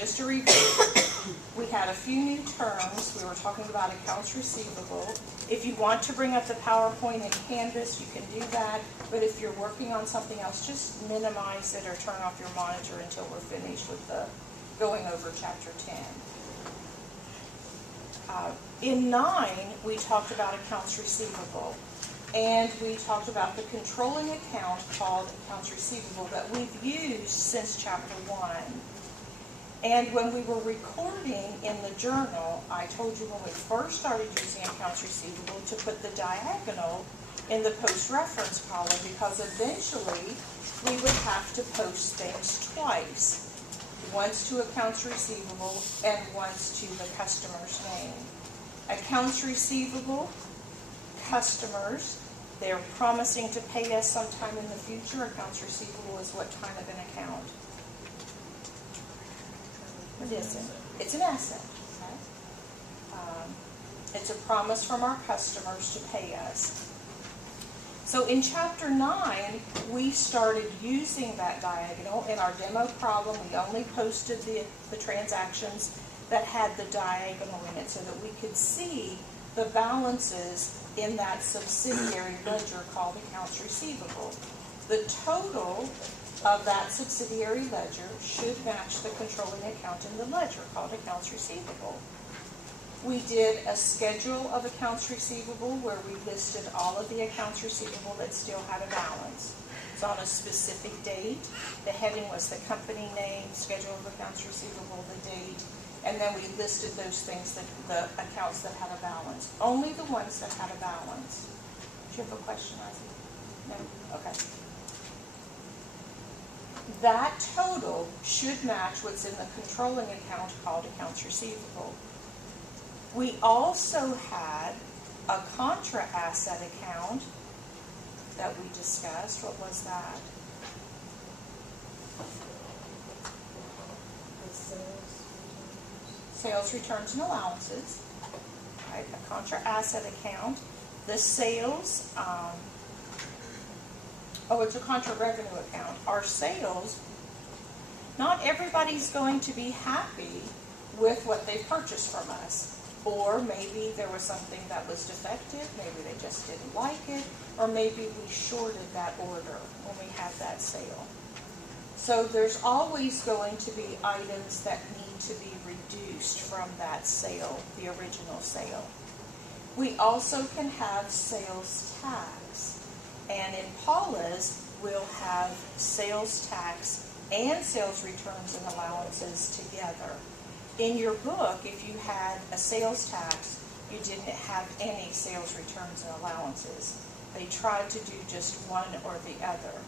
just to review, we had a few new terms. We were talking about accounts receivable. If you want to bring up the PowerPoint and Canvas, you can do that. But if you're working on something else, just minimize it or turn off your monitor until we're finished with going over Chapter 10. In 9, we talked about accounts receivable. And we talked about the controlling account called accounts receivable that we've used since Chapter 1. And when we were recording in the journal, I told you when we first started using accounts receivable to put the diagonal in the post-reference column, because eventually we would have to post things twice. Once to accounts receivable and once to the customer's name. Accounts receivable, customers, they're promising to pay us sometime in the future. Accounts receivable is what kind of an account? What is it? It's an asset. Okay? It's a promise from our customers to pay us. So in Chapter 9, we started using that diagonal. In our demo problem, we only posted the transactions that had the diagonal in it so that we could see the balances in that subsidiary ledger called accounts receivable. The total of that subsidiary ledger should match the controlling account in the ledger called accounts receivable. We did a schedule of accounts receivable where we listed all of the accounts receivable that still had a balance. It's on a specific date. The heading was the company name, schedule of accounts receivable, the date, and then we listed those things, the accounts that had a balance. Only the ones that had a balance. Do you have a question, Ozzy? No? Okay. That total should match what's in the controlling account called accounts receivable. We also had a contra asset account that we discussed. What was that? Sales, returns, and allowances. Right, a contra asset account. The sales, it's a contra revenue account. Our sales, not everybody's going to be happy with what they purchased from us. Or maybe there was something that was defective, maybe they just didn't like it, or maybe we shorted that order when we had that sale. So there's always going to be items that need to be reduced from that sale, the original sale. We also can have sales tax. And in Paula's, we'll have sales tax and sales returns and allowances together. In your book, if you had a sales tax, you didn't have any sales returns and allowances. They tried to do just one or the other.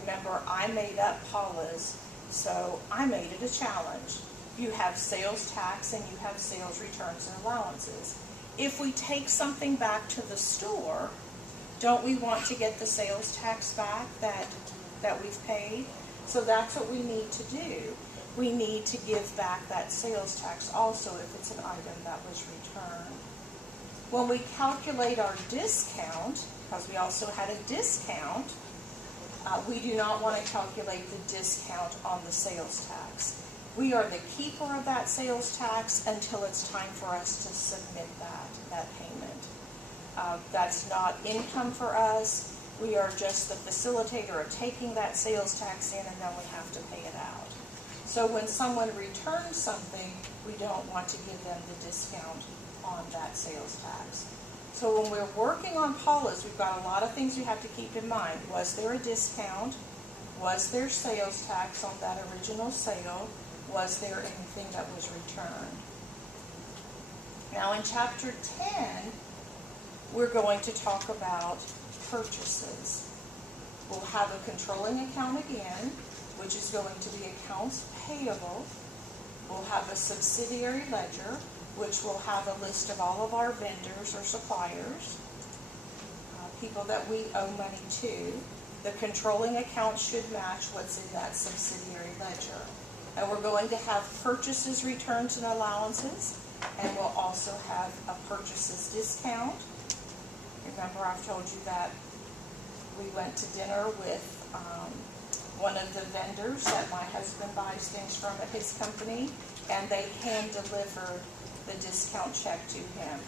Remember, I made up Paula's, so I made it a challenge. You have sales tax and you have sales returns and allowances. If we take something back to the store, don't we want to get the sales tax back that we've paid? So that's what we need to do. We need to give back that sales tax also if it's an item that was returned. When we calculate our discount, because we also had a discount, we do not want to calculate the discount on the sales tax. We are the keeper of that sales tax until it's time for us to submit that payment. That's not income for us. We are just the facilitator of taking that sales tax in, and then we have to pay it out. So when someone returns something, we don't want to give them the discount on that sales tax. So when we're working on Paula's, we've got a lot of things we have to keep in mind. Was there a discount? Was there sales tax on that original sale? Was there anything that was returned? Now in Chapter 10, we're going to talk about purchases. We'll have a controlling account again, which is going to be accounts payable. We'll have a subsidiary ledger, which will have a list of all of our vendors or suppliers, people that we owe money to. The controlling account should match what's in that subsidiary ledger. And we're going to have purchases, returns, and allowances, and we'll also have a purchases discount. Remember, I've told you that we went to dinner with one of the vendors that my husband buys things from at his company, and they hand deliver the discount check to him.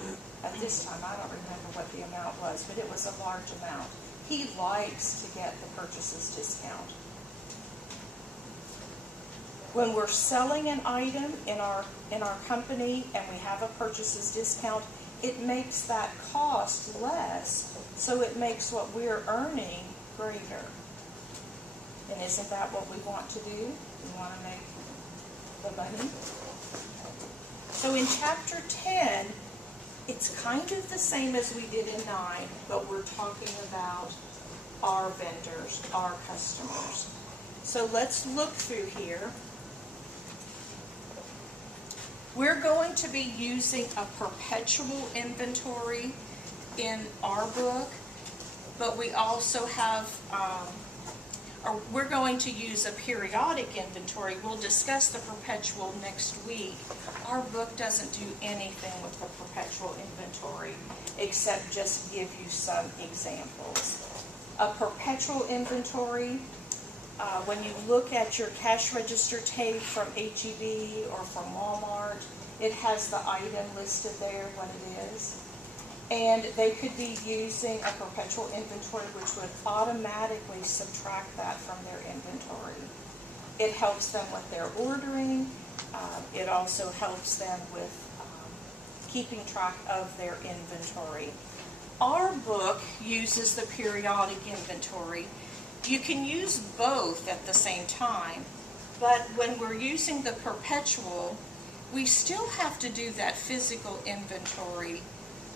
At this time, I don't remember what the amount was, but it was a large amount. He likes to get the purchases discount. When we're selling an item in our company and we have a purchases discount, it makes that cost less, so it makes what we're earning greater. And isn't that what we want to do? We want to make the money. So in chapter 10, it's kind of the same as we did in 9, but we're talking about our vendors, our customers. So let's look through here. We're going to be using a perpetual inventory in our book, but we also have, we're going to use a periodic inventory. We'll discuss the perpetual next week. Our book doesn't do anything with the perpetual inventory except just give you some examples. A perpetual inventory, when you look at your cash register tape from HEB or from Walmart, it has the item listed there, what it is. And they could be using a perpetual inventory, which would automatically subtract that from their inventory. It helps them with their ordering. It also helps them with keeping track of their inventory. Our book uses the periodic inventory. You can use both at the same time, but when we're using the perpetual, we still have to do that physical inventory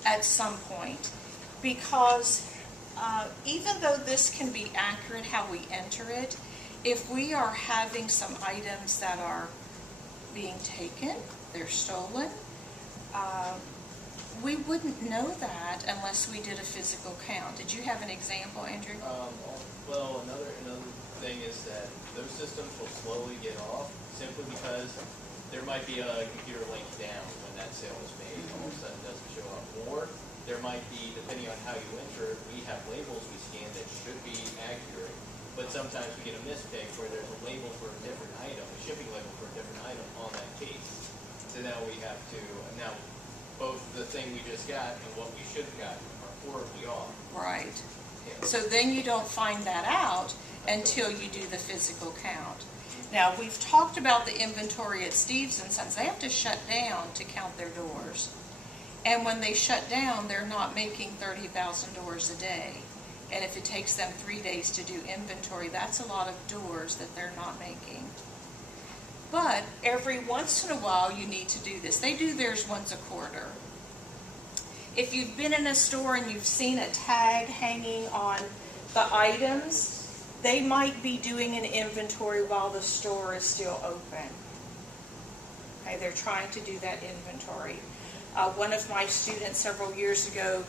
at some point, because even though this can be accurate how we enter it, if we are having some items that are being taken, they're stolen, we wouldn't know that unless we did a physical count. Did you have an example, Andrew? Well, another thing is that those systems will slowly get off simply because there might be a computer link down when that sale is made, all of a sudden doesn't show up. Or there might be, depending on how you enter it, we have labels we scan that should be accurate, but sometimes we get a mispick where there's a label for a different item, a shipping label for a different item on that case. So now we have to, now both the thing we just got and what we should have gotten are horribly off. Right. So then you don't find that out until you do the physical count. Now, we've talked about the inventory at Steve's & Sons. They have to shut down to count their doors. And when they shut down, they're not making 30,000 doors a day. And if it takes them 3 days to do inventory, that's a lot of doors that they're not making. But every once in a while, you need to do this. They do theirs once a quarter. If you've been in a store and you've seen a tag hanging on the items, they might be doing an inventory while the store is still open. Okay, they're trying to do that inventory. One of my students several years ago,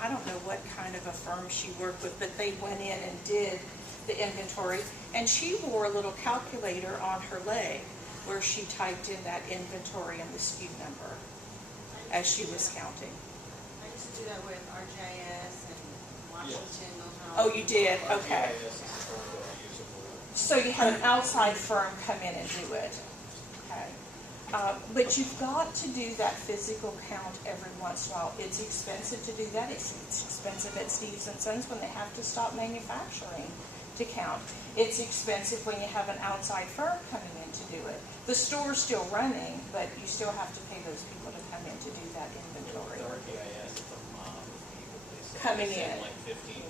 I don't know what kind of a firm she worked with, but they went in and did the inventory, and she wore a little calculator on her leg where she typed in that inventory and the SKU number as she was counting. I used to do that with RJS and Washington. Yes. Oh, you did? Okay. So you had an outside firm come in and do it. Okay. But you've got to do that physical count every once in a while. It's expensive to do that. It's expensive at Steve's & Sons when they have to stop manufacturing to count. It's expensive when you have an outside firm coming in to do it. The store's still running, but you still have to pay those people to come in to do that inventory. With RKIS, it's a mob of people. They Coming send in. like 15 people.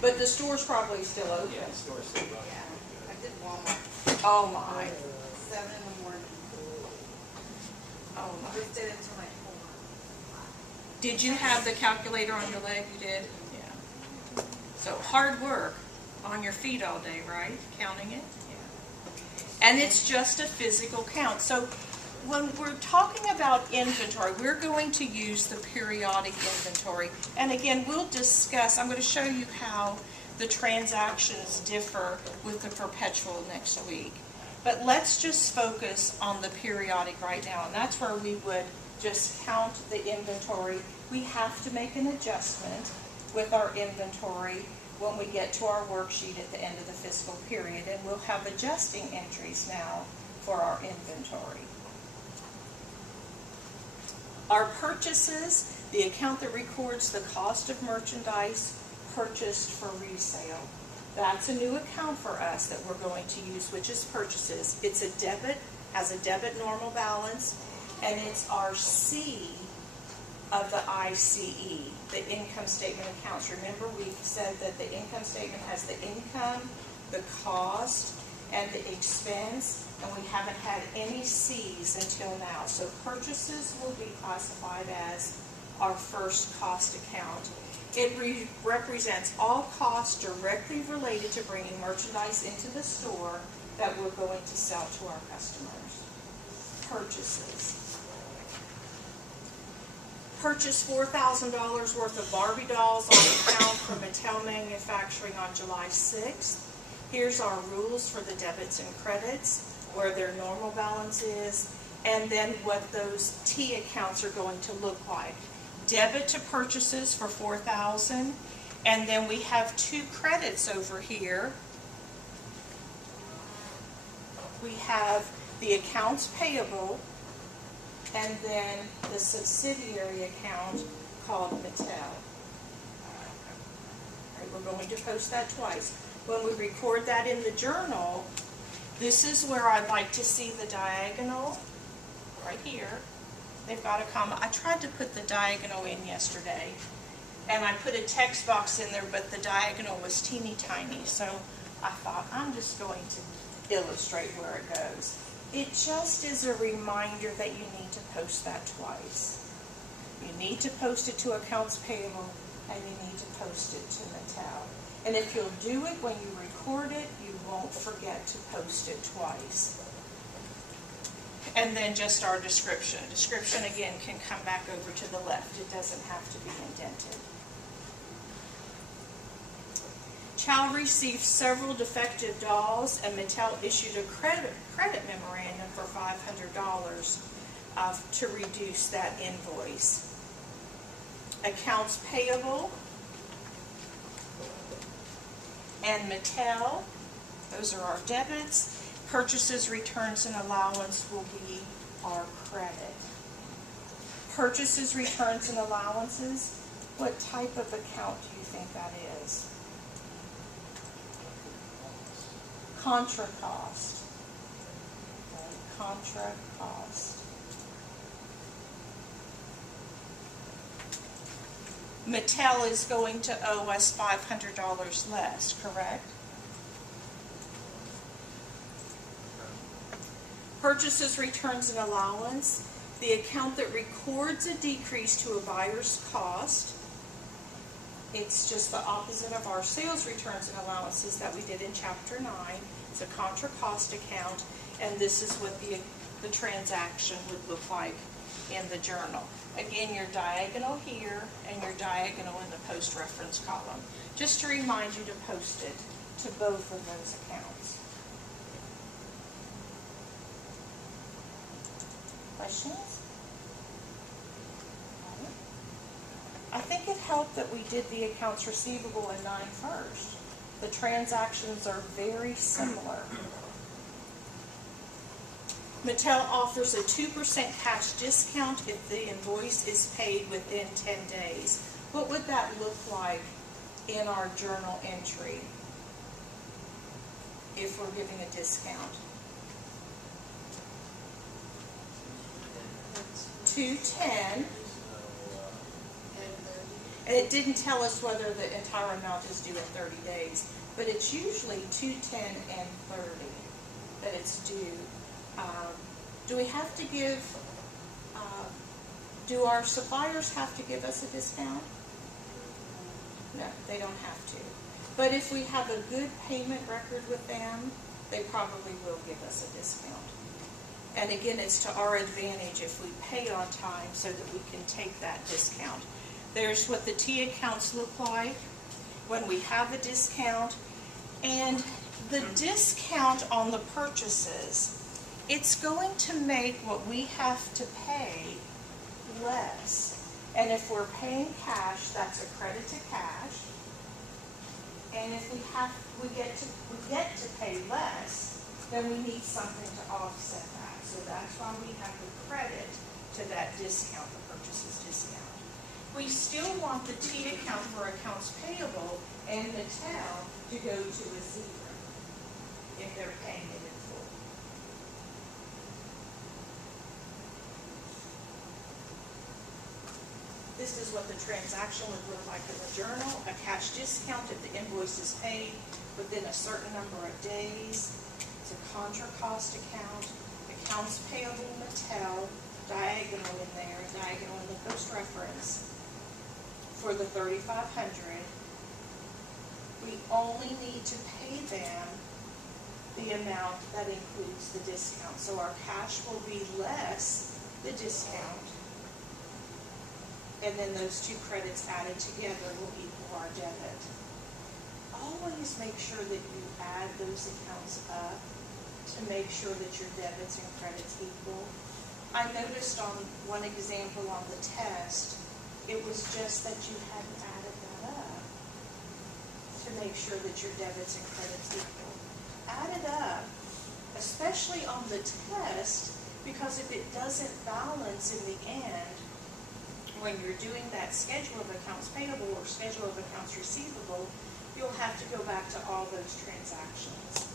But the store's probably still open. Yeah, the store's still running. Yeah, I did Walmart. Oh my. 7 in the morning. Oh my. I just did it until like 4. Did you have the calculator on your leg? You did? Yeah. So hard work on your feet all day, right? Counting it? Yeah. And it's just a physical count. So when we're talking about inventory, we're going to use the periodic inventory. And again, we'll discuss, I'm going to show you how the transactions differ with the perpetual next week. But let's just focus on the periodic right now. And that's where we would just count the inventory. We have to make an adjustment with our inventory when we get to our worksheet at the end of the fiscal period. And we'll have adjusting entries now for our inventory. Our purchases, the account that records the cost of merchandise purchased for resale. That's a new account for us that we're going to use, which is purchases. It's a debit, has a debit normal balance, and it's our C of the ICE, the income statement accounts. Remember, we said that the income statement has the income, the cost, and the expense, and we haven't had any C's until now. So purchases will be classified as our first cost account. It represents all costs directly related to bringing merchandise into the store that we're going to sell to our customers. Purchases. Purchased $4,000 worth of Barbie dolls on account from Mattel Manufacturing on July 6th. Here's our rules for the debits and credits, where their normal balance is, and then what those T accounts are going to look like. Debit to purchases for $4,000, and then we have 2 credits over here. We have the accounts payable, and then the subsidiary account called Mattel. All right, we're going to post that twice. When we record that in the journal, this is where I'd like to see the diagonal, right here. They've got a comma. I tried to put the diagonal in yesterday, and I put a text box in there, but the diagonal was teeny tiny, so I thought I'm just going to illustrate where it goes. It just is a reminder that you need to post that twice. You need to post it to accounts payable, and you need to post it to Mattel. And if you'll do it when you record it, you won't forget to post it twice. And then just our description. Description, again, can come back over to the left. It doesn't have to be indented. Chow received several defective dolls, and Mattel issued a credit memorandum for $500 to reduce that invoice. Accounts payable and Mattel, those are our debits. Purchases, returns, and allowance will be our credit. Purchases, returns, and allowances, what type of account do you think that is? Contra cost. Okay, contra cost. Mattel is going to owe us $500 less, correct? Purchases, returns, and allowance, the account that records a decrease to a buyer's cost. It's just the opposite of our sales returns and allowances that we did in Chapter 9. It's a contra cost account, and this is what the transaction would look like in the journal. Again, your diagonal here and your diagonal in the post reference column. Just to remind you to post it to both of those accounts. Questions? I think it helped that we did the accounts receivable in 9 first. The transactions are very similar. Mattel offers a 2% cash discount if the invoice is paid within 10 days. What would that look like in our journal entry if we're giving a discount? 210. And it didn't tell us whether the entire amount is due in 30 days, but it's usually 210 and 30 that it's due. Do we have to give, do our suppliers have to give us a discount? No, they don't have to. But if we have a good payment record with them, they probably will give us a discount. And again, it's to our advantage if we pay on time so that we can take that discount. There's what the T accounts look like when we have a discount. And the discount on the purchases, it's going to make what we have to pay less. And if we're paying cash, that's a credit to cash. And if we get to pay less, then we need something to offset that. So that's why we have the credit to that discount, the purchases discount. We still want the T account for accounts payable and the TEL to go to a zero if they're paying it in full. This is what the transaction would look like in the journal. A cash discount if the invoice is paid within a certain number of days. It's a contra cost account. Accounts payable in the TEL, diagonal in there, diagonal in the post reference. For the $3,500, we only need to pay them the amount that includes the discount. So our cash will be less the discount, and then those two credits added together will equal our debit. Always make sure that you add those accounts up to make sure that your debits and credits equal. I noticed on one example on the test, it was just that you hadn't added that up to make sure that your debits and credits equal. Add it up, especially on the test, because if it doesn't balance in the end, when you're doing that schedule of accounts payable or schedule of accounts receivable, you'll have to go back to all those transactions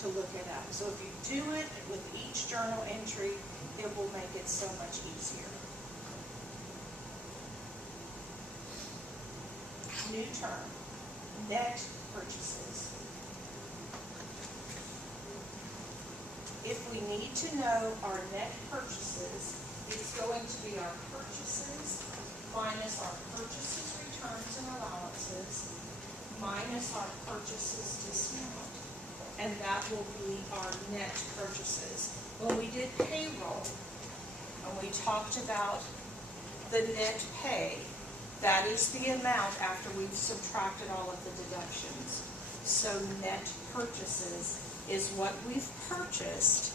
to look it up. So if you do it with each journal entry, it will make it so much easier. New term, net purchases. If we need to know our net purchases, it's going to be our purchases minus our purchases, returns, and allowances minus our purchases discount. And that will be our net purchases. When we did payroll, and we talked about the net pay, that is the amount after we've subtracted all of the deductions. So net purchases is what we've purchased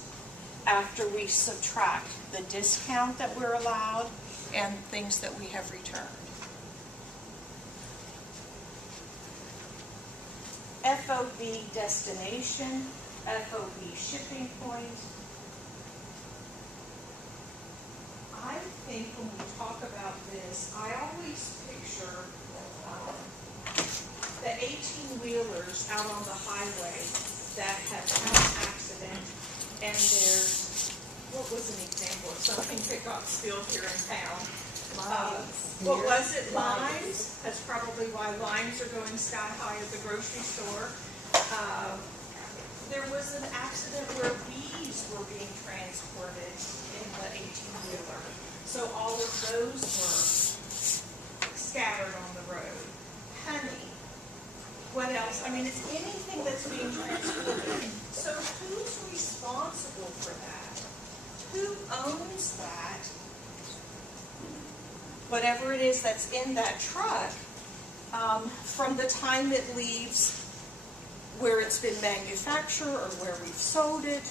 after we subtract the discount that we're allowed and things that we have returned. FOB destination, FOB shipping point. I think when we talk about this, I always picture the 18-wheelers out on the highway that have had an accident, and there's, what was an example of something that got spilled here in town? What was it? Limes? That's probably why limes are going sky high at the grocery store. There was an accident where bees were being transported in the 18-wheeler. So all of those were scattered on the road. Honey. What else? I mean, it's anything that's being transported. So who's responsible for that? Who owns that? Whatever it is that's in that truck, from the time it leaves where it's been manufactured or where we've sold it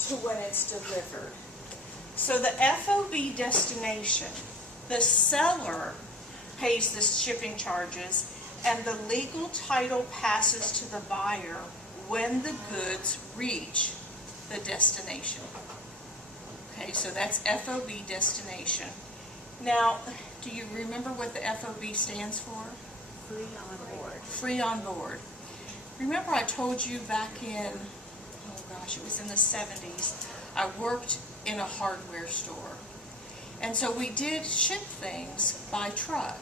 to when it's delivered. So the FOB destination, the seller pays the shipping charges and the legal title passes to the buyer when the goods reach the destination. Okay, so that's FOB destination. Now, do you remember what the FOB stands for? Free on board. Free on board. Remember I told you back in, oh gosh, it was in the 70s, I worked in a hardware store. And so we did ship things by truck.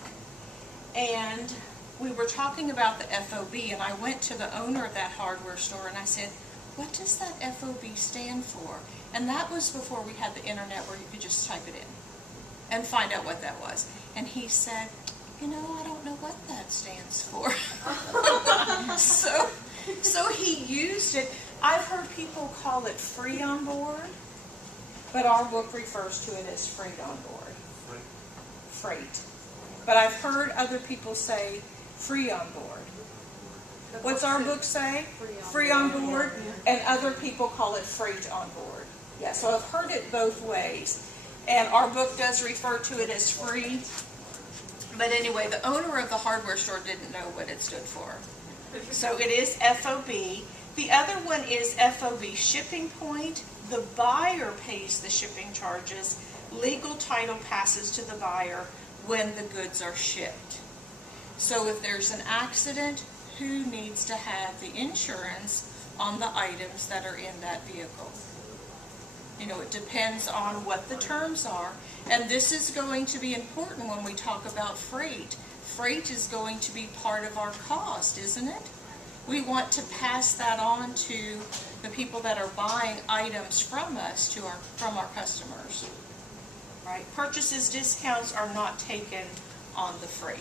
And we were talking about the FOB, and I went to the owner of that hardware store and I said, what does that FOB stand for? And that was before we had the internet where you could just type it in and find out what that was. And he said, you know, I don't know what that stands for. So he used it. I've heard people call it free on board, but our book refers to it as freight on board. Freight. But I've heard other people say free on board. What's our book say? Free on board. And other people call it freight on board. Yeah, so I've heard it both ways. And our book does refer to it as free. But anyway, the owner of the hardware store didn't know what it stood for. So it is FOB. The other one is FOB shipping point. The buyer pays the shipping charges. Legal title passes to the buyer when the goods are shipped. So if there's an accident, who needs to have the insurance on the items that are in that vehicle? You know, it depends on what the terms are. And this is going to be important when we talk about freight. Freight is going to be part of our cost, isn't it? We want to pass that on to the people that are buying items from us, from our customers. Right? Purchases discounts are not taken on the freight.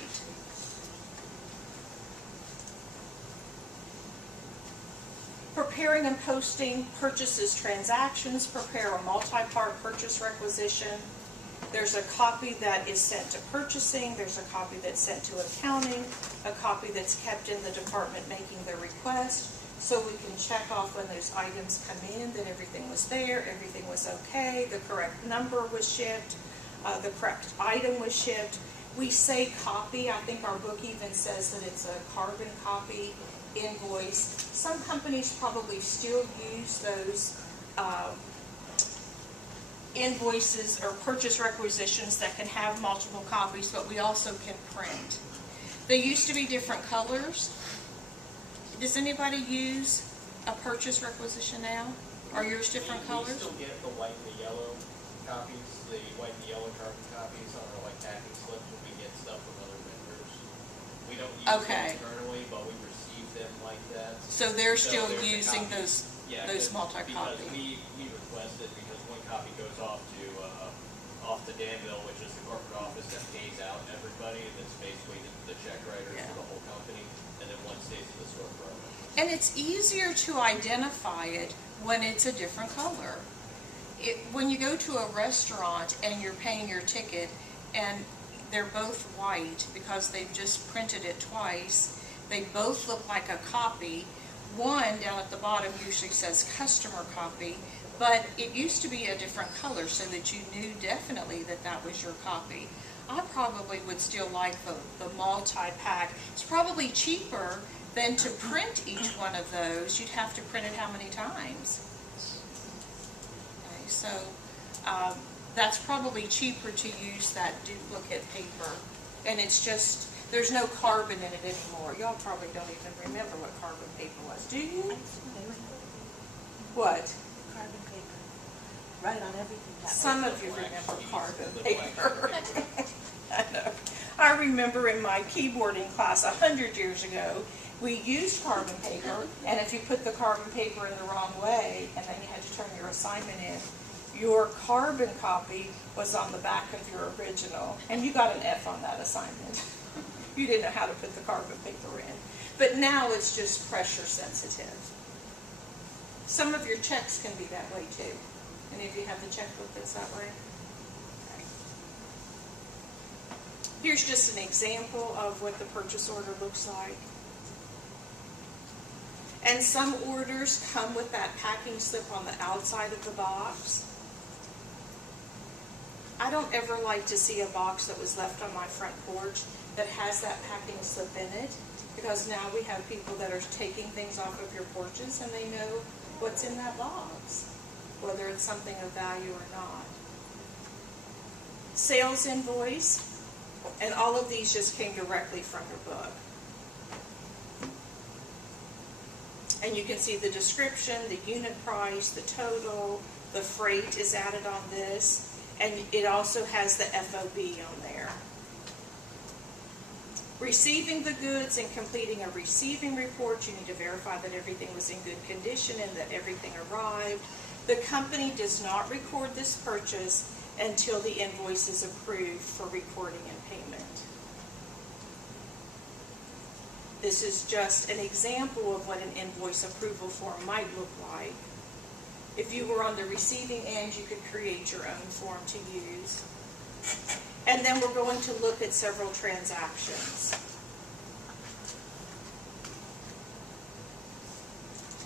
Preparing and posting purchases transactions. Prepare a multi-part purchase requisition. There's a copy that is sent to purchasing. There's a copy that's sent to accounting. A copy that's kept in the department making the request. So we can check off when those items come in that everything was there, everything was okay, the correct number was shipped, the correct item was shipped. We say copy. I think our book even says that it's a carbon copy invoice. Some companies probably still use those invoices or purchase requisitions that can have multiple copies, but we also can print. They used to be different colors. Does anybody use a purchase requisition now? Are yours different colors? We still get the white and the yellow copies, the white and the yellow carbon copies on our like packing slip when we get stuff from other vendors. We don't use them internally, but we receive them like that. So they're still there's using those multi-copy. Because we requested, because one copy goes off to Danville, which is the corporate office that pays out everybody, that's basically the check writer for the whole company, and then one stays in the storefront. And it's easier to identify it when it's a different color. When you go to a restaurant and you're paying your ticket and they're both white because they've just printed it twice, they both look like a copy. One down at the bottom usually says customer copy, but it used to be a different color so that you knew definitely that that was your copy. I probably would still like the multi-pack. It's probably cheaper than to print each one of those. You'd have to print it how many times? Okay, so that's probably cheaper to use that duplicate paper. And it's just, there's no carbon in it anymore. Y'all probably don't even remember what carbon paper was, do you? What? Carbon paper. Right on everything. Some of you remember carbon paper. I know. I remember in my keyboarding class 100 years ago, we used carbon paper, and if you put the carbon paper in the wrong way, and then you had to turn your assignment in, your carbon copy was on the back of your original, and you got an F on that assignment. You didn't know how to put the carbon paper in. But now it's just pressure sensitive. Some of your checks can be that way too. Any of you have the checkbook that's that way? Here's just an example of what the purchase order looks like. And some orders come with that packing slip on the outside of the box. I don't ever like to see a box that was left on my front porch that has that packing slip in it, because now we have people that are taking things off of your porches and they know what's in that box, whether it's something of value or not. Sales invoice, and all of these just came directly from your book. And you can see the description, the unit price, the total, the freight is added on this, and it also has the FOB on there. Receiving the goods and completing a receiving report, you need to verify that everything was in good condition and that everything arrived. The company does not record this purchase until the invoice is approved for recording and payment. This is just an example of what an invoice approval form might look like. If you were on the receiving end, you could create your own form to use. And then we're going to look at several transactions.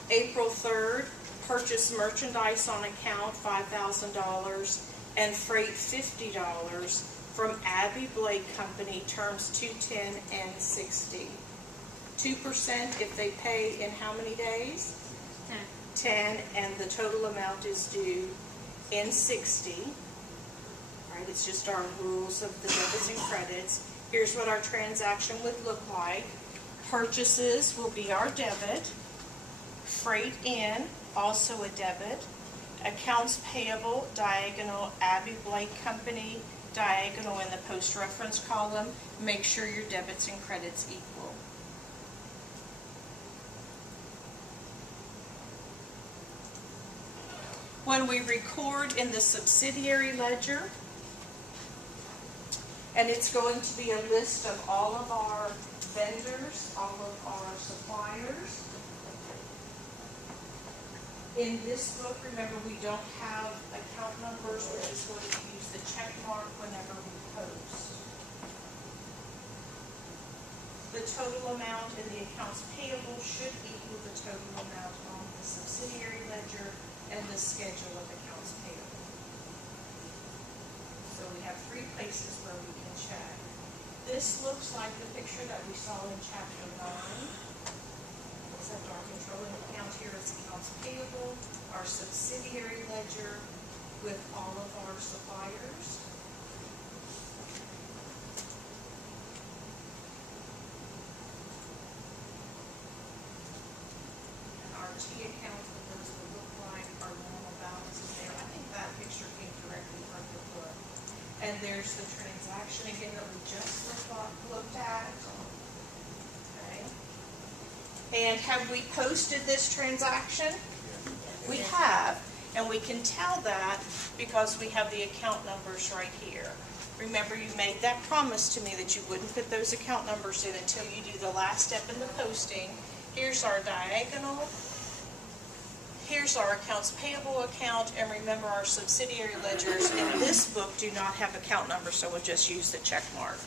April 3rd, purchase merchandise on account, $5,000, and freight $50 from Abby Blake Company, terms 210 and 60. 2% if they pay in how many days? 10. 10, and the total amount is due in 60. Right, it's just our rules of the debits and credits. Here's what our transaction would look like. Purchases will be our debit. Freight in, also a debit. Accounts payable, diagonal Abbey Blake Company, diagonal in the post reference column. Make sure your debits and credits equal. When we record in the subsidiary ledger, and it's going to be a list of all of our vendors, all of our suppliers. In this book, remember, we don't have account numbers. We're just going to use the check mark whenever we post. The total amount in the accounts payable should equal the total amount on the subsidiary ledger and the schedule of accounts payable. So we have 3 places where we can check. This looks like the picture that we saw in chapter 9. Except our controlling account here is accounts payable, our subsidiary ledger with all of our suppliers. And our T account, what those would look like, our normal balances there. I think that picture came directly from the book. And there's the transaction again that we just looked at. Okay. And have we posted this transaction? We have, and we can tell that because we have the account numbers right here. Remember, you made that promise to me that you wouldn't put those account numbers in until you do the last step in the posting. Here's our diagonal. Here's our accounts payable account, and remember our subsidiary ledgers in this book do not have account numbers, so we'll just use the check mark.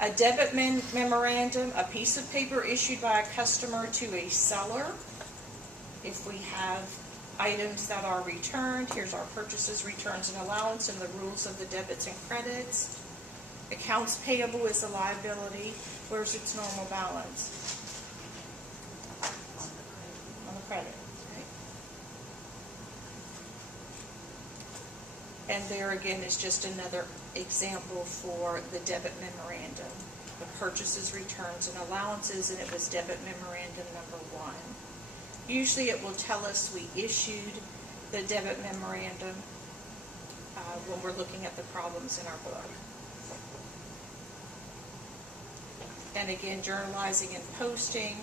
A debit memorandum, a piece of paper issued by a customer to a seller. If we have items that are returned, here's our purchases, returns, and allowance, and the rules of the debits and credits. Accounts payable is a liability. Where's its normal balance? On the credit. Okay. And there again is just another example for the debit memorandum. The purchases, returns, and allowances, and it was debit memorandum number 1. Usually it will tell us we issued the debit memorandum when we're looking at the problems in our book. And again, journalizing and posting.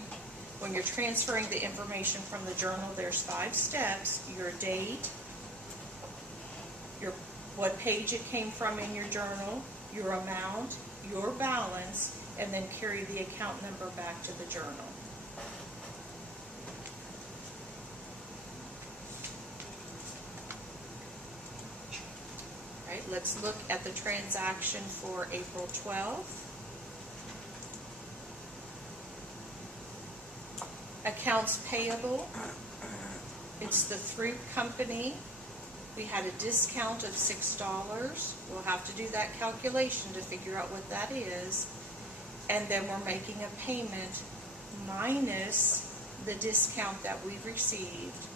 When you're transferring the information from the journal, there's 5 steps. Your date, what page it came from in your journal, your amount, your balance, and then carry the account number back to the journal. All right, let's look at the transaction for April 12th. Accounts payable, it's the fruit company. We had a discount of $6. We'll have to do that calculation to figure out what that is. And then we're making a payment minus the discount that we've received.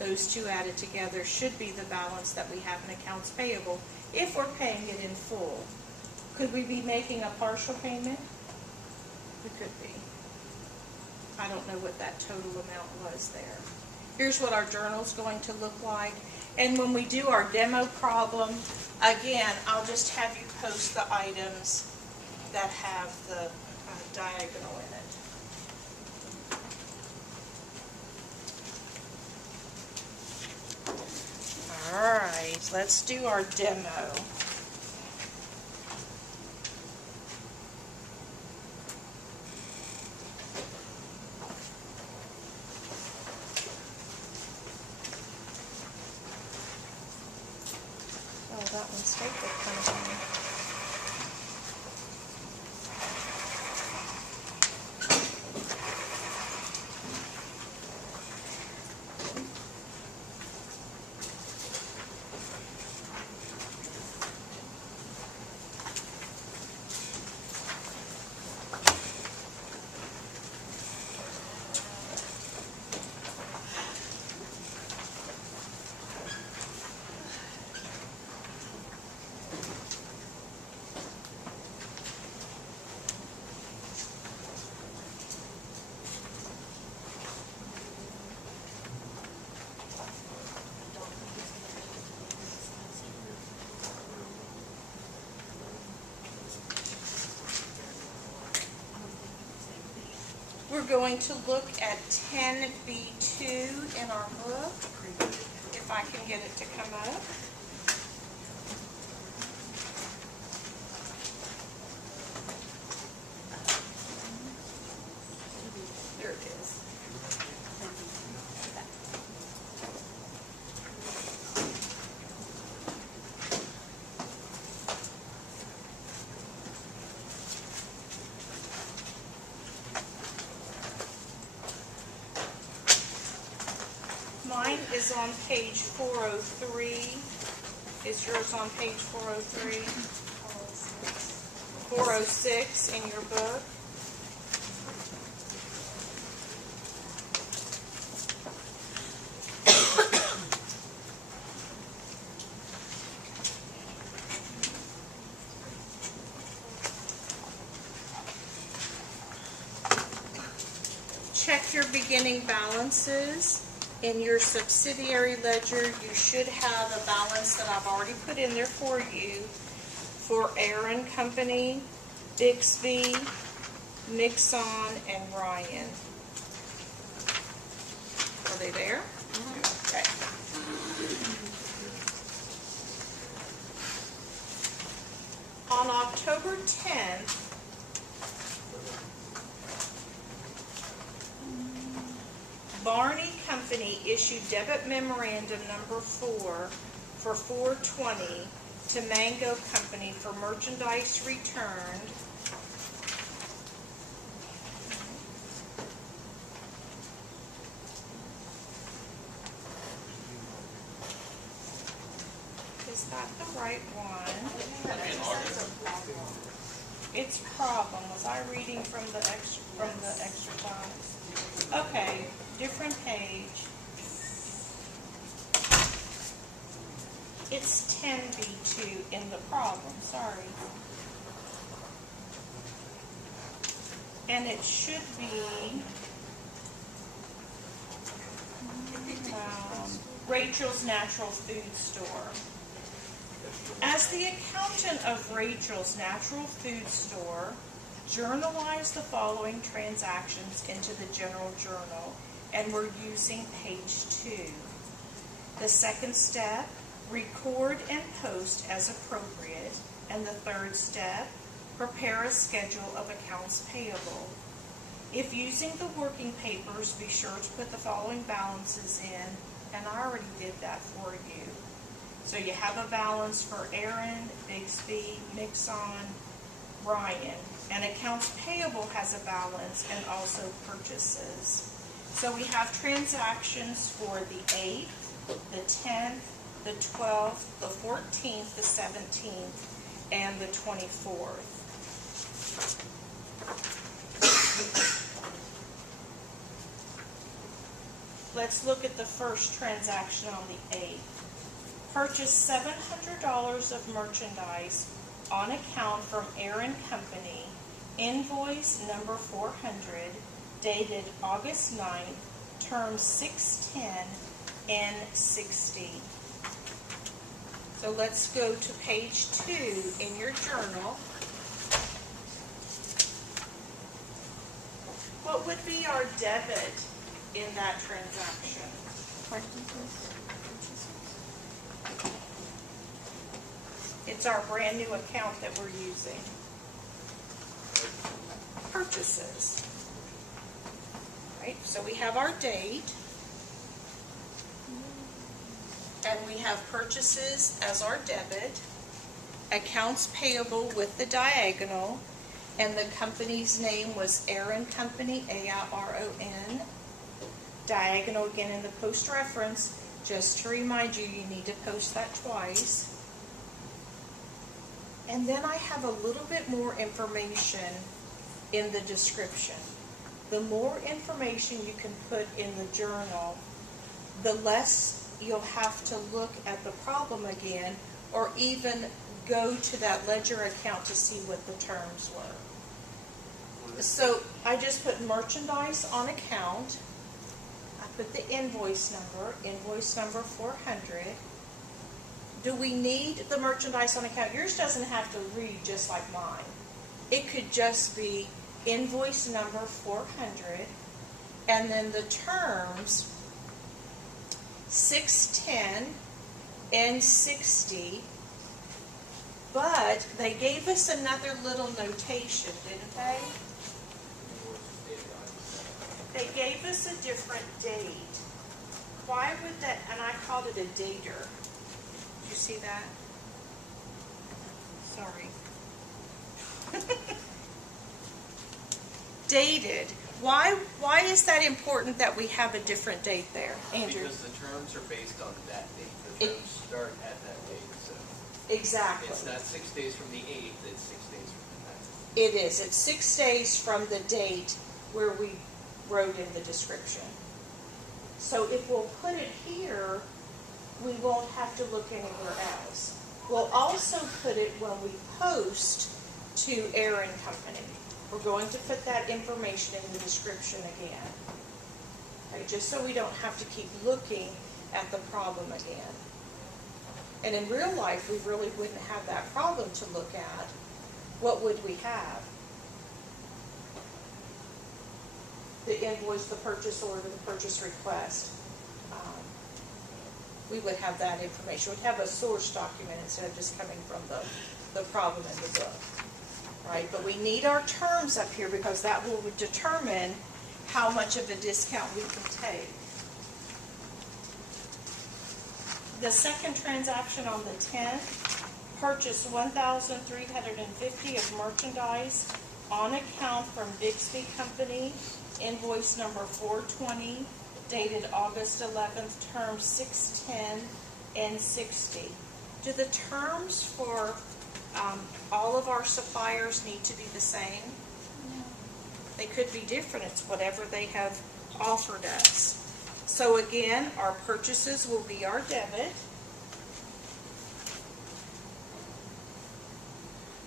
Those two added together should be the balance that we have in accounts payable if we're paying it in full. Could we be making a partial payment? We could be. I don't know what that total amount was there. Here's what our journal's going to look like. And when we do our demo problem, again, I'll just have you post the items that have the diagonal in it. All right, let's do our demo. That one's favorite kind of thing. we're going to look at 10B2 in our book, if I can get it to come up. There it is. Mine is on page 403. Is yours on page 403? 406 in your book. Check your beginning balances. In your subsidiary ledger, you should have a balance that I've already put in there for you for Aaron Company, Bixby, Nixon, and Ryan. Are they there? Okay. On October 10th, Barney Company issued debit memorandum number 4 for 420 to Mango Company for merchandise returned Is that the right one? It's problem. Was I reading from the exercise? Okay. Different page. It's 10B2 in the problem, sorry. And it should be Rachel's Natural Food Store. As the accountant of Rachel's Natural Food Store, journalize the following transactions into the general journal, and we're using page 2. The second step, record and post as appropriate. And the third step, prepare a schedule of accounts payable. If using the working papers, be sure to put the following balances in, and I already did that for you. So you have a balance for Aaron, Bixby, Nixon, Ryan, and accounts payable has a balance and also purchases. So we have transactions for the 8th, the 10th, the 12th, the 14th, the 17th, and the 24th. Let's look at the first transaction on the 8th. Purchased $700 of merchandise on account from Aaron Company, invoice number 400, dated August 9th, term 610 N60. So let's go to page 2 in your journal. What would be our debit in that transaction? It's our brand new account that we're using. Purchases. Right, so we have our date, and we have purchases as our debit, accounts payable with the diagonal, and the company's name was Aaron Company, A-I-R-O-N. Diagonal again in the post reference. Just to remind you, you need to post that twice. And then I have a little bit more information in the description. The more information you can put in the journal, the less you'll have to look at the problem again, or even go to that ledger account to see what the terms were. So I just put merchandise on account. I put the invoice number 400. Do we need the merchandise on account? Yours doesn't have to read just like mine. It could just be, invoice number 400, and then the terms 610 and 60. But they gave us another little notation, didn't they? They gave us a different date. Why would that, and I called it a dater. Did you see that? Sorry. Dated. Why is that important that we have a different date there, Andrew? Because the terms are based on that date. The terms start at that date, so. Exactly. It's not 6 days from the 8th, it's 6 days from the 9th. It is. It's 6 days from the date where we wrote in the description. So if we'll put it here, we won't have to look anywhere else. We'll also put it when we post to Aaron Company. We're going to put that information in the description again. Okay, just so we don't have to keep looking at the problem again. And in real life, we really wouldn't have that problem to look at. What would we have? The invoice, the purchase order, the purchase request. We would have that information. We'd have a source document instead of just coming from the problem in the book. Right? But we need our terms up here because that will determine how much of a discount we can take. The second transaction on the 10th, purchased $1,350 of merchandise on account from Bixby Company, invoice number 420, dated August 11th, terms 610 and 60. Do the terms for all of our suppliers need to be the same? No. They could be different. It's whatever they have offered us. So again, our purchases will be our debit.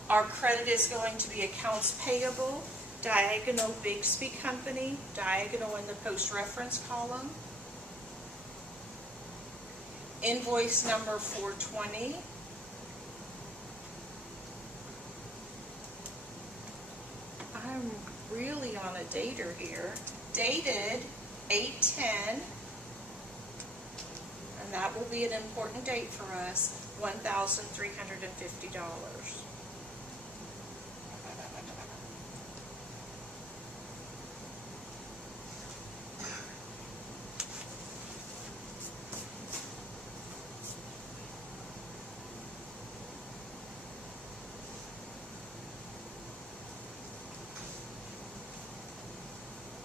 Our credit is going to be accounts payable, diagonal Bixby Company, diagonal in the post reference column. Invoice number 420. I'm really on a dater here. Dated 8/10, and that will be an important date for us, $1,350.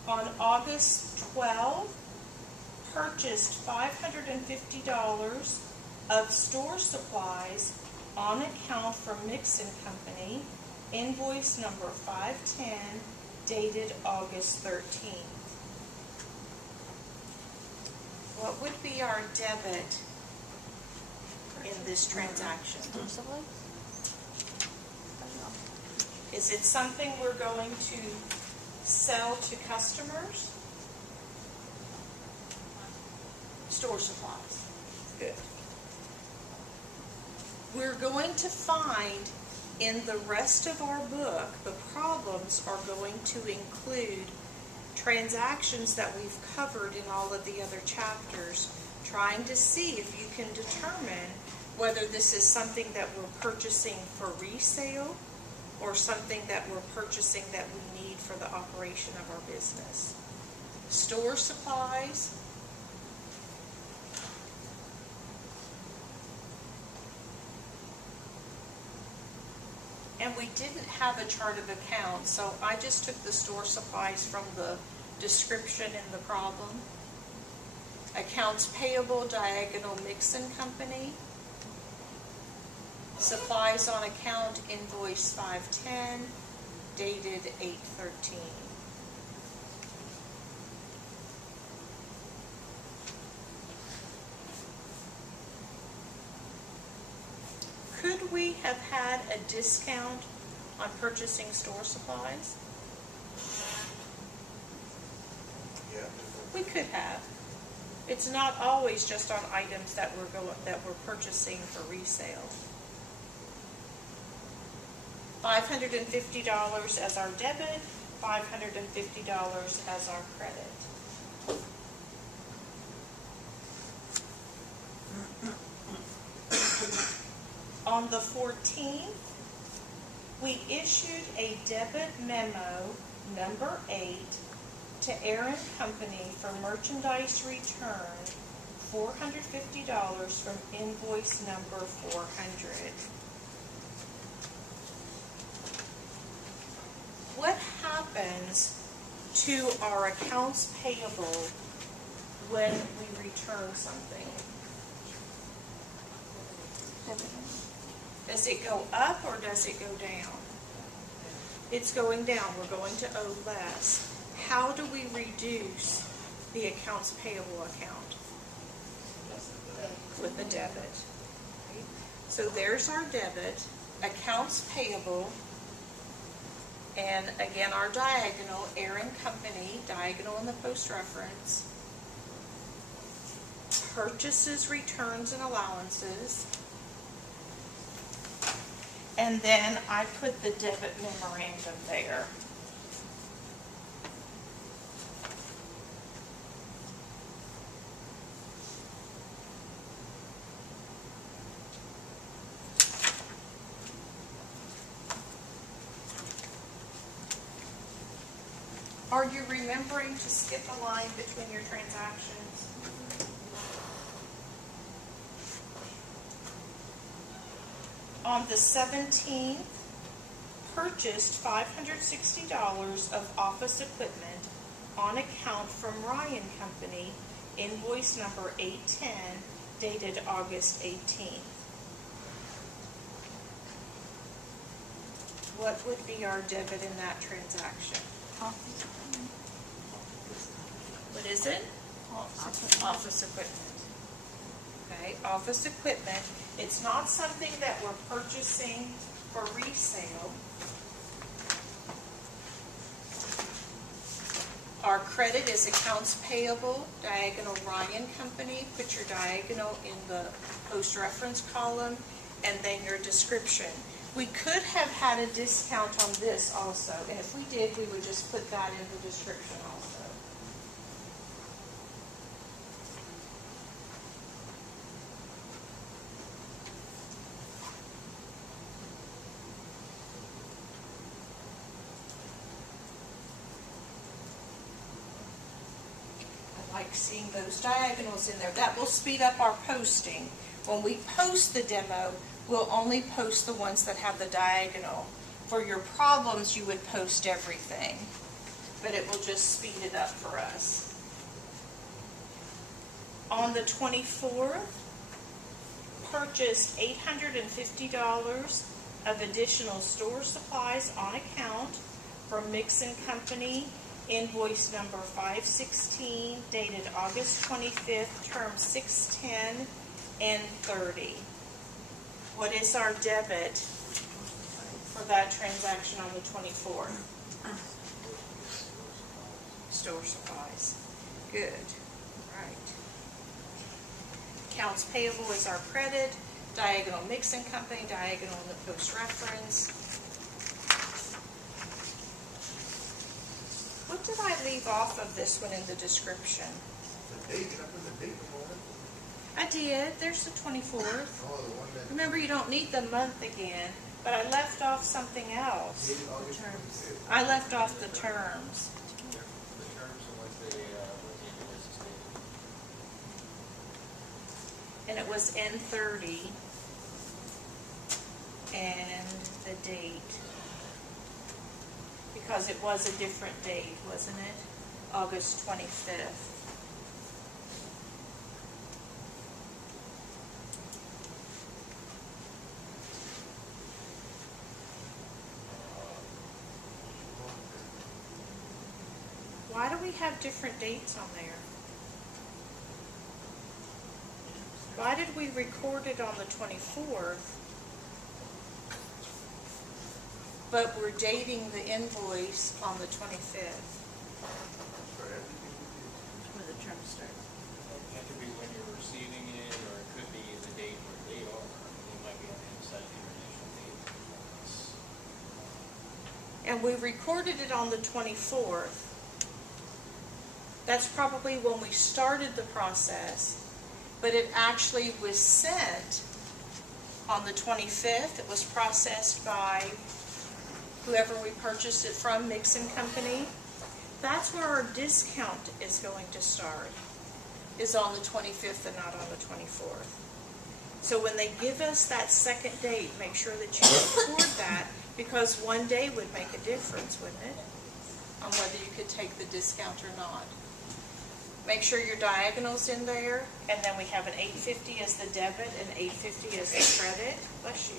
On August 12th, purchased $550 of store supplies on account from Mixon Company, invoice number 510, dated August 13th. What would be our debit in this transaction? Is it something we're going to sell to customers? Store supplies. Good. We're going to find in the rest of our book, the problems are going to include transactions that we've covered in all of the other chapters, trying to see if you can determine whether this is something that we're purchasing for resale or something that we're purchasing that we need for the operation of our business. Store supplies. And we didn't have a chart of accounts, so I just took the store supplies from the description in the problem. Accounts payable, diagonal Mixon Company. Supplies on account, invoice 510, dated 8/13. Could we have had a discount on purchasing store supplies? Yeah. We could have. It's not always just on items that we're purchasing for resale. $550 as our debit, $550 as our credit. On the 14th, we issued a debit memo number 8 to Aaron Company for merchandise return, $450 from invoice number 400. What happens to our accounts payable when we return something? Does it go up or does it go down? It's going down. We're going to owe less. How do we reduce the accounts payable account? With a debit. So there's our debit, accounts payable, and again our diagonal, Aaron Company, diagonal in the post reference, purchases, returns, and allowances. And then I put the debit memorandum there. Are you remembering to skip a line between your transactions? On the 17th, purchased $560 of office equipment on account from Ryan Company, invoice number 810, dated August 18th. What would be our debit in that transaction? What is it? Office equipment. Okay, office equipment. It's not something that we're purchasing for resale. Our credit is accounts payable, diagonal Ryan Company. Put your diagonal in the post reference column, and then your description. We could have had a discount on this also, and if we did, we would just put that in the description also. I like seeing those diagonals in there. That will speed up our posting. When we post the demo, we'll only post the ones that have the diagonal. For your problems, you would post everything, but it will just speed it up for us. On the 24th, purchased $850 of additional store supplies on account from Mix & Company, invoice number 516, dated August 25th, term 610 and 30. What is our debit for that transaction on the 24th? Store supplies. Good. Right. Accounts payable is our credit. Diagonal Mix & Company, diagonal in the post reference. What did I leave off of this one in the description? The date, I put the date on it. I did. There's the 24th. Oh, the one that. Remember, you don't need the month again, but I left off something else. Dated August 25th. I left off the terms. The terms are once the invoice is paid. And it was N30 and the date, because it was a different date, wasn't it? August 25th. Why do we have different dates on there? Why did we record it on the 24th, but we're dating the invoice on the 25th? For everything we did. Where the term starts. It could be when you're receiving it, or it could be the date where they are. It might be on the inside of your initial date. And and we recorded it on the 24th, that's probably when we started the process, but it actually was sent on the 25th. It was processed by whoever we purchased it from, Mixon Company. That's where our discount is going to start, is on the 25th and not on the 24th. So when they give us that second date, make sure that you record that, because one day would make a difference, wouldn't it? On whether you could take the discount or not. Make sure your diagonal's in there, and then we have an $8.50 as the debit and $8.50 as the credit. Bless you.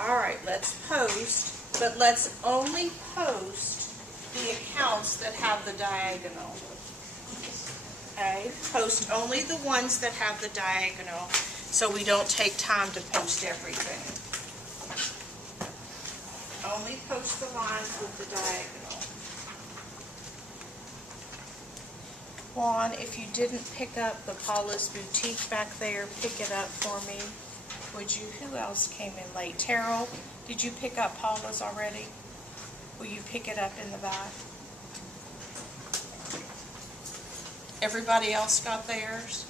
All right, let's post, but let's only post the accounts that have the diagonal. Okay, post only the ones that have the diagonal, so we don't take time to post everything. Only post the lines with the diagonal. Juan, if you didn't pick up the Paula's Boutique back there, pick it up for me. Would you? Who else came in late? Terrell, did you pick up Paula's already? Will you pick it up in the back? Everybody else got theirs?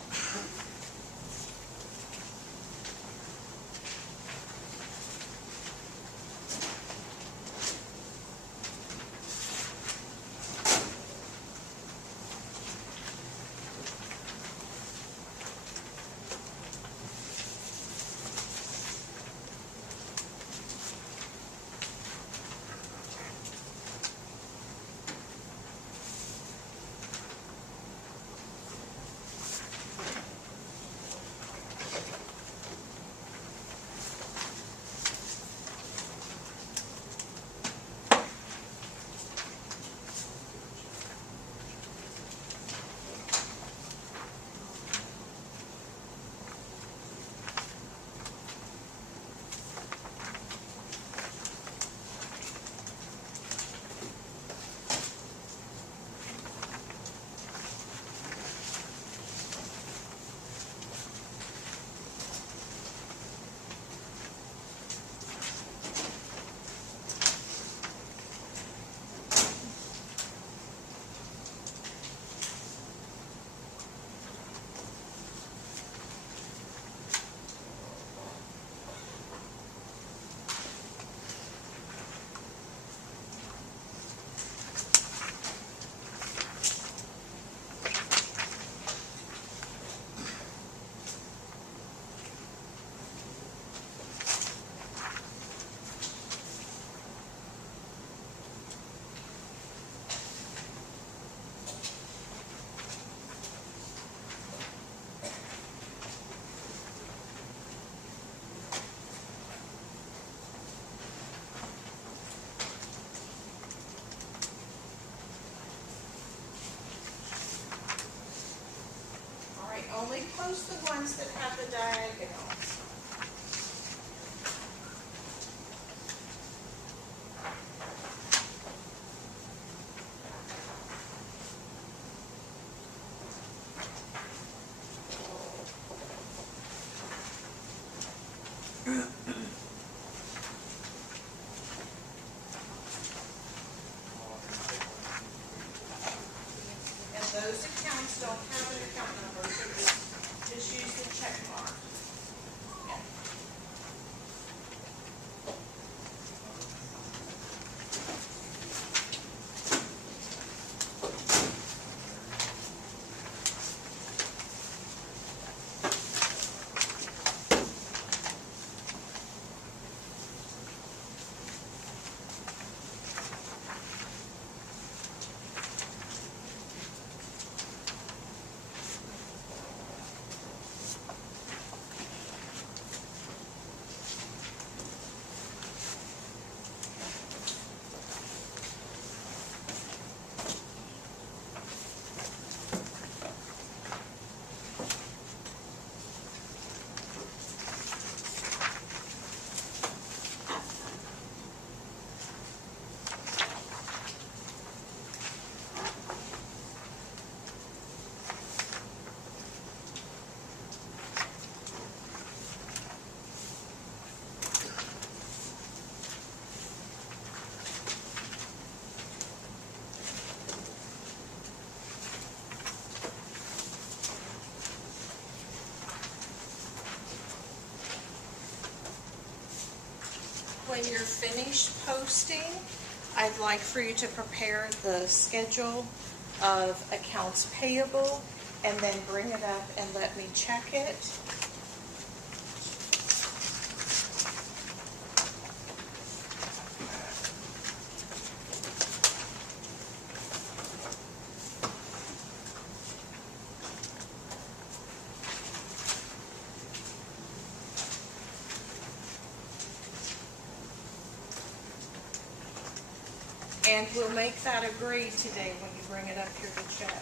Only post the ones that have the diagonal. And those accounts don't have an account number, so just use the check mark. when you're finished posting, I'd like for you to prepare the schedule of accounts payable and then bring it up and let me check it. And we'll make that agreed today when you bring it up here to check.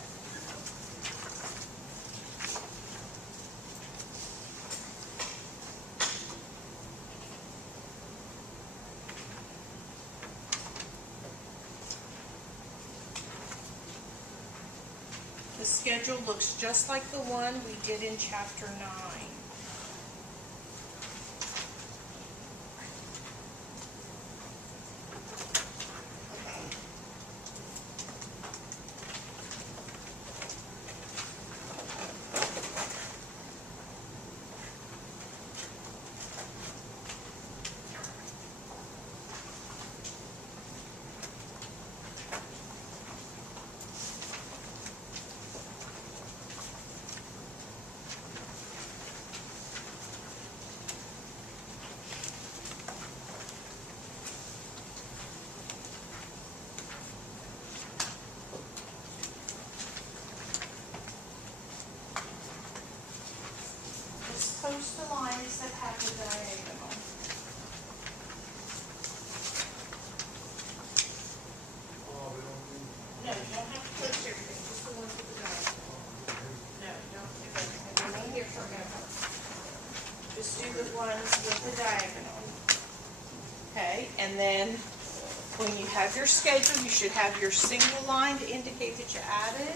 The schedule looks just like the one we did in Chapter 9. Post the lines that have the diagonal. Oh, we don't do. No, you don't have to post everything, just the ones with the diagonal. No, you don't do everything. I've been here forever. Just do the ones with the diagonal. Okay, and then when you have your schedule, you should have your single line to indicate that you added,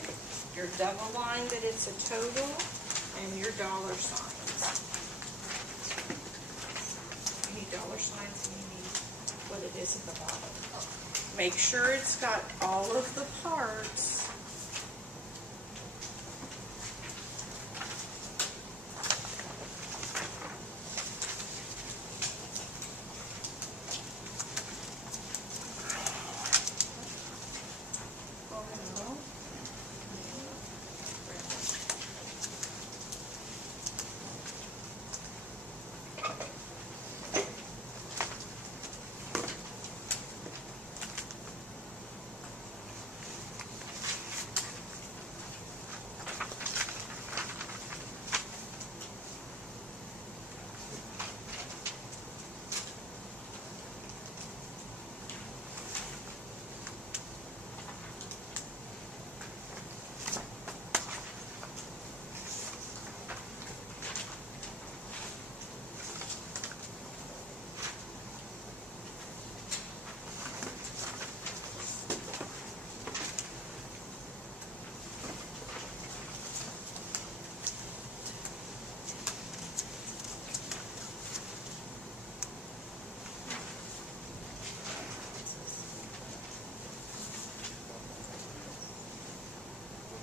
your double line that it's a total, and your dollar signs. You need dollar signs and you need what it is at the bottom. Make sure it's got all of the parts.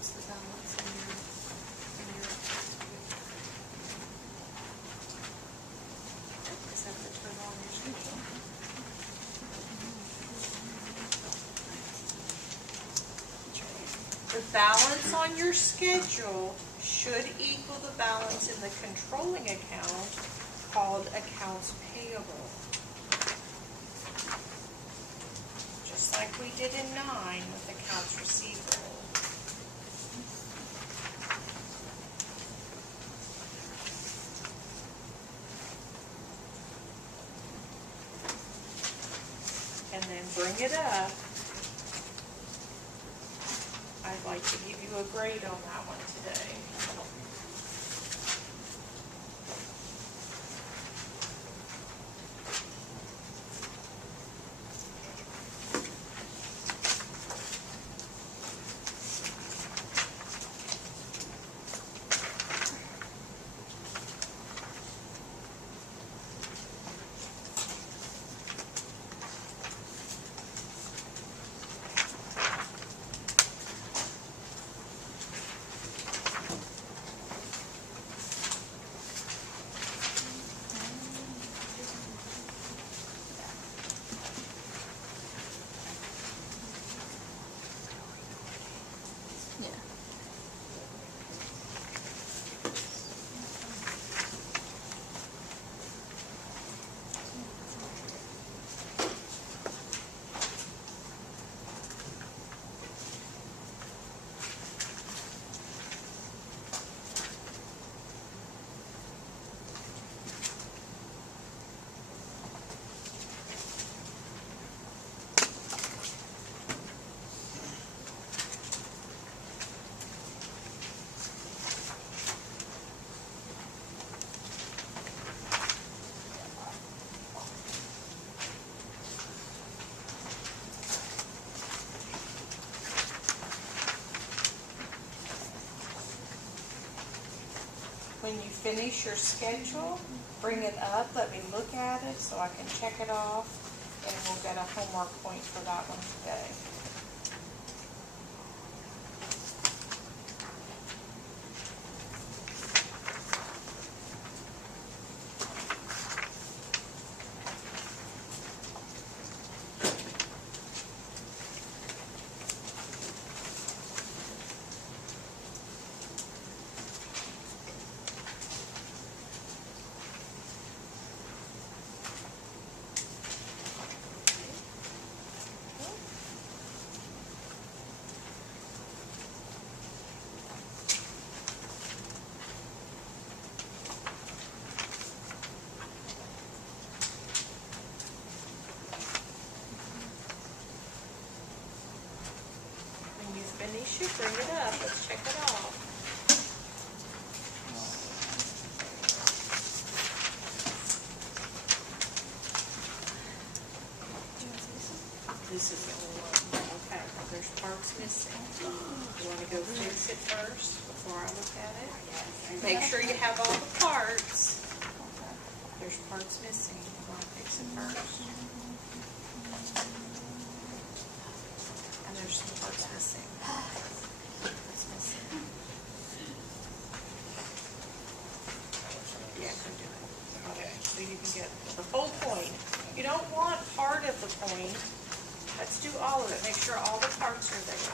What's the balance in your is that the total on your schedule? The balance on your schedule should equal the balance in the controlling account called accounts payable. Just like we did in 9 with accounts receivable. And then bring it up. I'd like to give you a grade on that one today. when you finish your schedule, bring it up, let me look at it so I can check it off, and we'll get a homework point for that one today. You should bring it up. Let's check it off. This is the only one. Okay, there's parts missing. You want to go fix it first before I look at it? Make sure you have all the parts. There's parts missing. You want to fix it first. And there's some parts missing. Parts missing. Yeah, can do it. Okay, so you can get the whole point. You don't want part of the point. Let's do all of it. Make sure all the parts are there.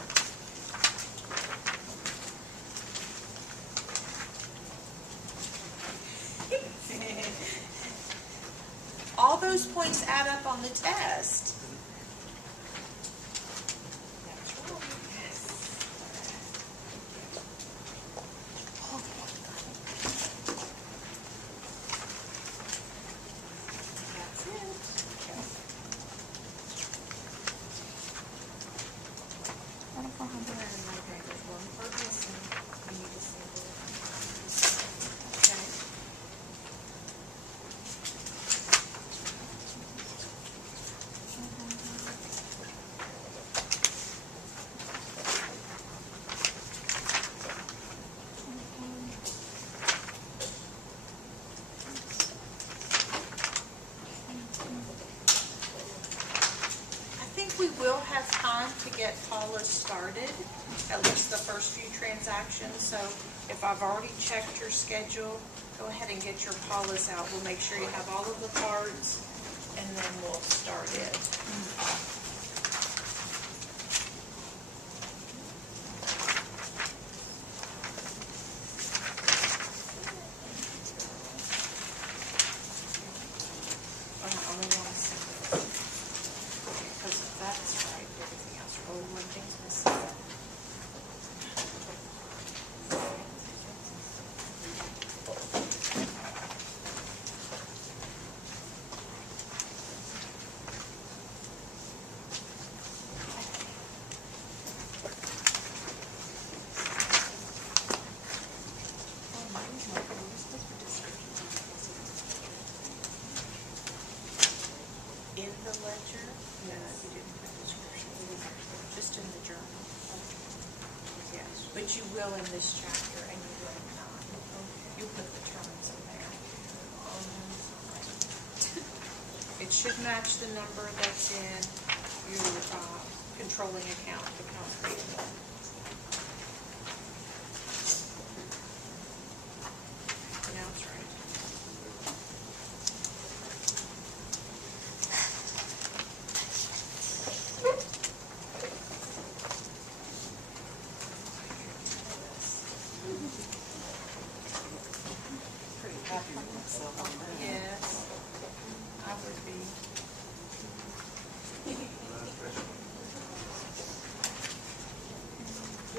All those points add up on the test. That's right. Yes. That's it. Okay. Okay, there's one part missing. You need to sample it. Okay. I think we will have time to get Paula started, at least the first few transactions. So if I've already checked your schedule, go ahead and get your Paula's out. We'll make sure you have all of the parts, and then we'll start it. Only one second. Because if that's right, everything else, only one thing's missing. In the ledger? No, you didn't put description. Just in the journal. Yes, but you will in this chapter, and you will not. You put the terms in there. It should match the number that's in your controlling account payable. Now it's right. Pretty happy with myself on that. Yes, I would be.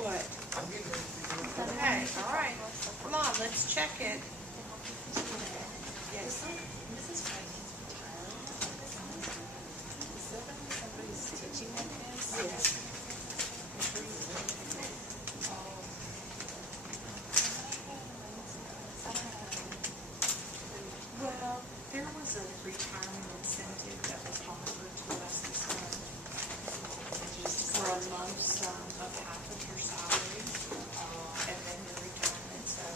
What? Okay, all right. Come on, let's check it. Yes. Mrs. Franklin's retired. Is there gonna be somebody who's teaching like this? Yes. Well, there was a retirement incentive that was offered to us this month for a lump sum of half of your salary, and then your retirement, so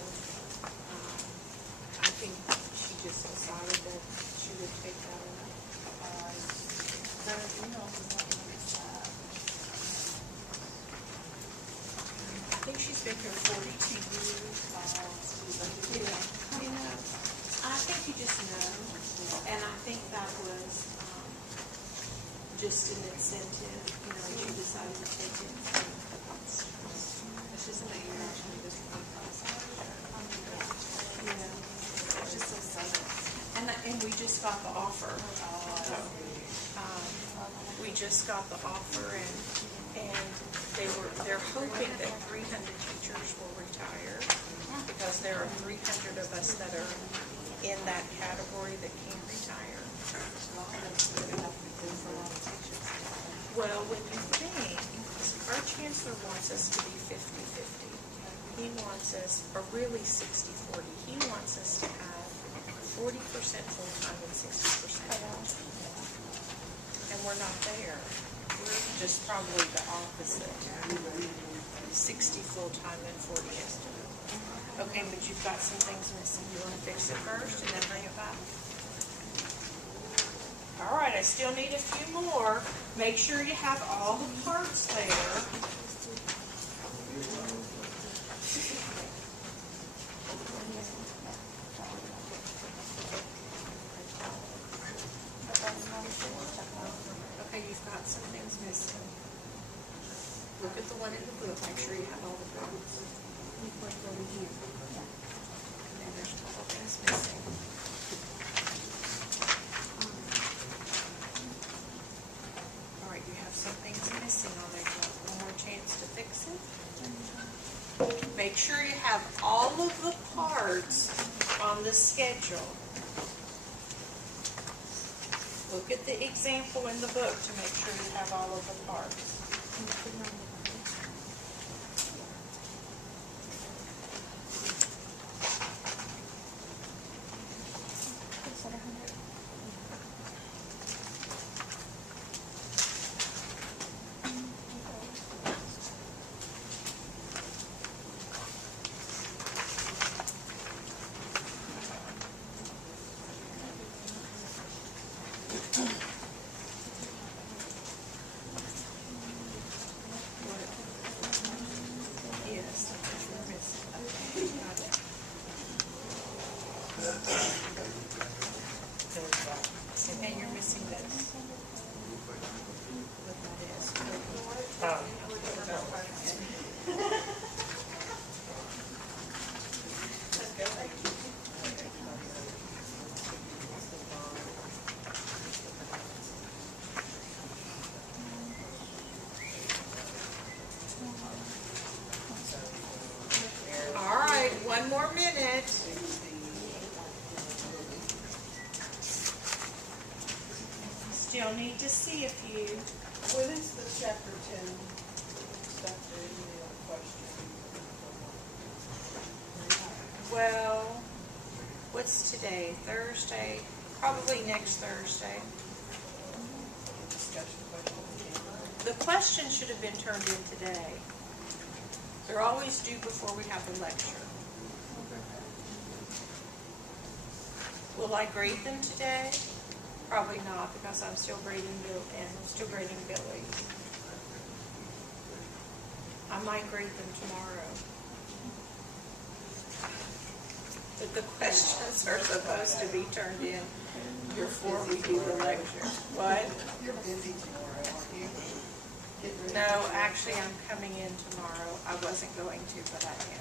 just an incentive, you know, that you decided to take it. It's just in the year, actually, this one class. Yeah. It's just so sudden. And we just got the offer. We just got the offer and they're hoping that 300 teachers will retire because there are 300 of us that are in that category that can retire. Well, when you think, our chancellor wants us to be 50-50. He wants us, or really 60-40. He wants us to have 40% full-time and 60% part-time. And we're not there. We're just probably the opposite. 60 full-time and 40 estimate. Okay, but you've got some things missing. You want to fix it first and then bring it back? All right, I still need a few more. Make sure you have all the parts there. Okay, you've got some things missing. Look at the one in the book. Make sure you have all the books. And then there's a couple things missing. All right, you have some things missing. I'll make one more chance to fix it. Make sure you have all of the parts on the schedule. Look at the example in the book to make sure you have all of the parts. Yes, that's what you're missing. Okay, got it. And you're missing this. What that is. All right, one more minute. Still need to see a few. What is the chapter 10 stuff there, any other question? Well, what's today? Thursday? Probably next Thursday. Discussion question? The question should have been turned in today. They're always due before we have the lecture. Will I grade them today? Probably not, because I'm still grading Bill and I'm still grading Billy. I might grade them tomorrow. But the questions are supposed to be turned in before we do the lecture. What? You're busy tomorrow, aren't you? No, actually, I'm coming in tomorrow. I wasn't going to, but I am.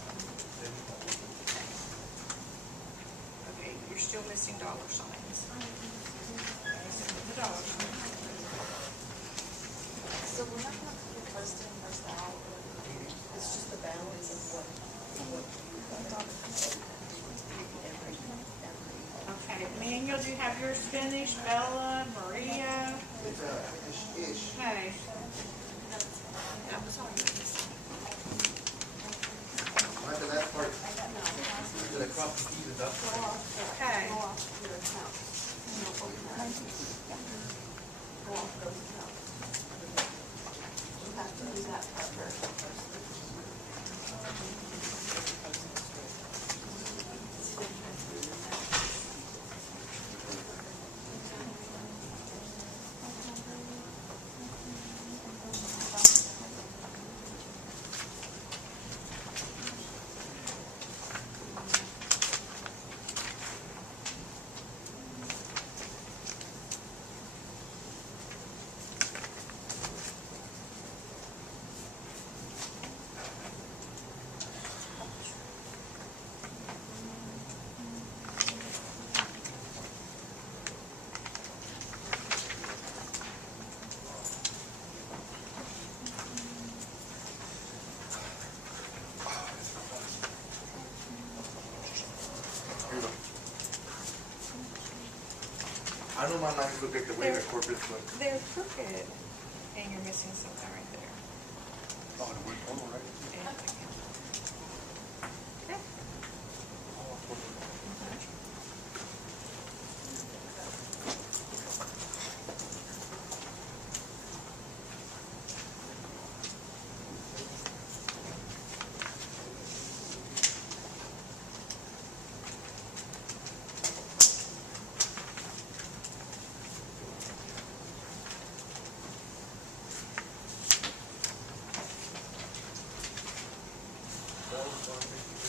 Okay, you're still missing dollar signs. The dollar signs. So we're not gonna put the first in, first out. It's just the balance of what Okay, Manuel, do you have yours finished? Bella, Maria? Ish. Okay. I'm sorry. After that part, after the crop speed is up. Okay. Go off your account. No, go off those accounts. You have to do that part first. I know my lines look like the way the corporates look. They're crooked, and you're missing something right there. Oh, the word total, right? And